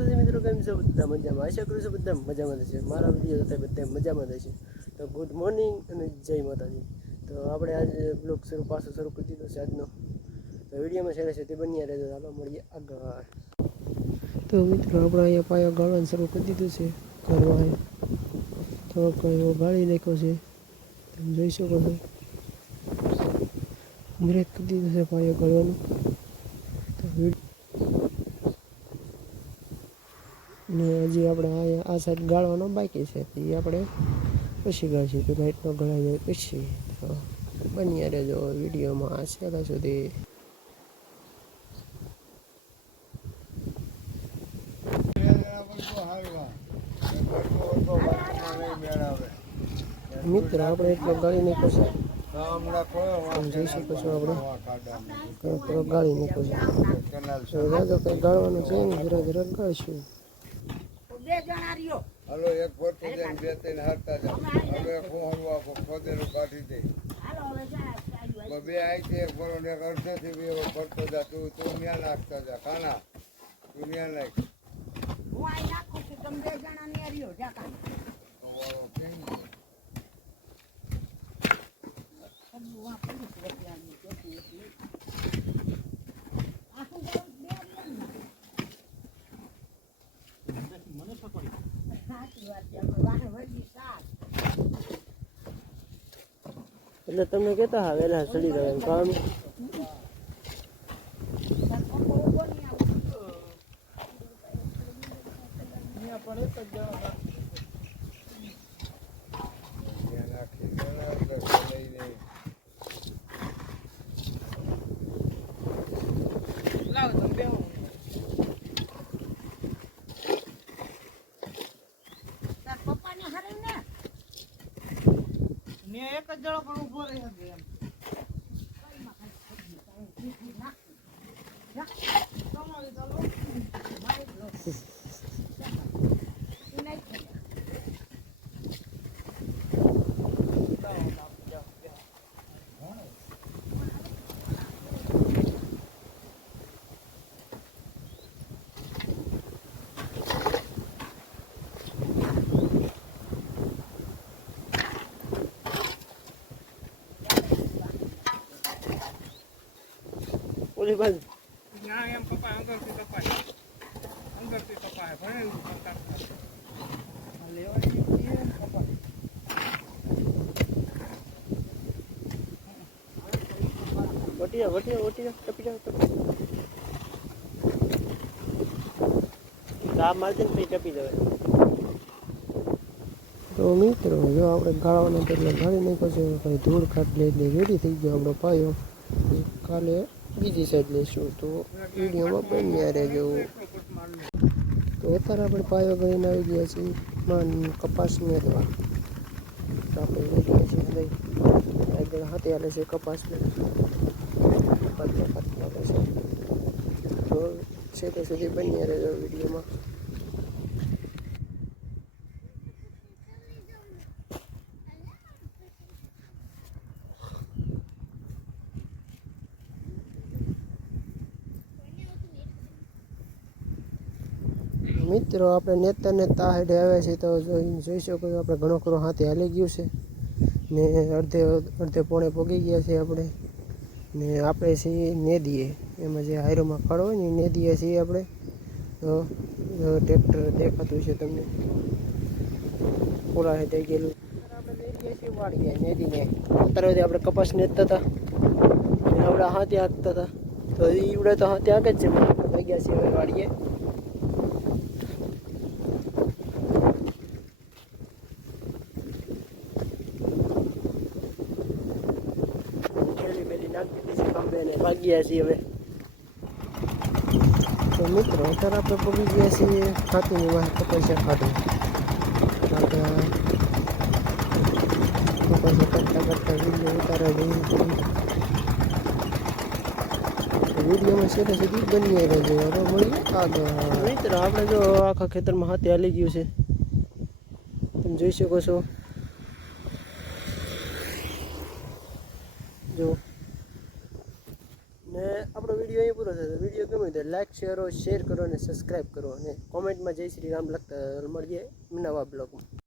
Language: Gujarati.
માતાજી મિત્રો, કેમ છો? બધા મજામાં? આશા કરું છું બધા મજામાં થશે. મારા વિડીયો જોતા બધા મજામાં થશે. તો ગુડ મોર્નિંગ અને જય માતાજી. તો આપણે આજે બ્લોગ પાછો શરૂ કરી દીધો છે આજનો. તો વિડીયોમાં શેર છે તે બન્યા રહેજો. ચાલો મળીએ આગળ. તો મિત્રો આપણે અહીંયા પાયા ગાળવાનું શરૂ કરી દીધું છે. ઘરમાં થોડોક એવો ગાળી નાખ્યો છે, તમે જોઈ શકો છો. બ્રેક કરી દીધું છે પાયો ગાળવાનું. તો ને હજી આપણે આ સાઈડ ગાળવાનો બાકી છે, તો એ આપણે પછી ગાળીશું. તો લાઈટનો ગળાઈ જાય પછી. તો બન્યા રહેજો વિડીયોમાં છેલ્લા સુધી. મિત્ર આપણે એટલો ગાળી નાખ્યો છે, જોઈ શકો છો. આપણે થોડો ગાળી નાખ્યો છે. રાજો કંઈ ગાળવાનું છે ને, જરા જરા ગાળશું. હાલો એક ફોટો દે, બે ત્રણ હારતા જાવ. હાલો એક હું હલવા ખોદેલું કાઢી દે. બે આવી છે, એક બોલો ને એક અડધેથી બે ફરતો જા. તું ન્યા નાખતા જા. કાના તું ન્યા નાખ. એટલે તમને કહેતા હા વહેલા ચડી જવાનું કામ. એક જ જણો પણ ઉભો રહી શકે એમ. ઓલી બાજુ ના એમ કપાય, અંદરથી કપાય, અંદરથી કપાય. ભણેલું કરતા લેવાની કપાય. વટીયા વટીયા વટીયા ટપી જાવ. આ મારતી ને ટપી જવાય. તો મિત્રો જો આપણે ગાળવાના એટલે ગાળી નાખ્યો છે. ભાઈ ધૂળ ખાટલે એટલે રેડી થઈ ગયો આપણો પાયો. કાલે બીજી સાઈડ લઈશું. તો વિડીયોમાં બન્યા રહેજો. તો અત્યારે આપણે પાયો ગળીને આવી ગયા છીએ કપાસ મેળવા. તો આપણે મેળવીએ છીએ આગળ હાથે હાલે છે કપાસને કાઢવા છે. તો છેલ્લે સુધી બન્યા રહેજો વિડીયોમાં. મિત્રો આપણે નેતા હેડે આવ્યા છીએ. તો જોઈ શકો છો આપણે ઘણો ખરો હાથે હાલી ગયું છે ને અડધે પોણે પોગી ગયા છે આપણે. ને આપણે છીએ નેદીએ, એમાં જે હાયરોમાં ખડ હોય ને એ નેદીએ છીએ આપણે. તો ટ્રેક્ટર દેખાતું છે તમને, પૂરા થઈ ગયેલું. આપણે નેદીએ છીએ વાળીએ નેદીને. અત્યારે આપણે કપાસ નેતતા હતા ને આપણે હાથે હાંકતા હતા. તો ઈવડે તો હાથે હાંકે જ છે. આપણે થઈ ગયા છીએ હવે વાળીએ. ભાગ્યા છીએ હવે. તો મિત્રો અત્યારે આપણે પગી ગયા છીએ હાથીની વાહ કપાસિયા કાઢું. કપાસિયા કરતા કરતા વિડીયો ઉતારા વિડીયોમાં છેલ્લે સુધી બની રહેજો. હવે મળીએ આગળ. મિત્રો આપણે જો આખા ખેતરમાં હાથે હાલી ગયું છે, તમે જોઈ શકો છો. જો ને આપણો વિડીયો અહીં પૂરો થયો. વિડીયો ગમે તો લાઈક શેર કરો અને સબસ્ક્રાઈબ કરો અને કોમેન્ટમાં જય શ્રી રામ લખતા મળીએ નવા બ્લોગમાં.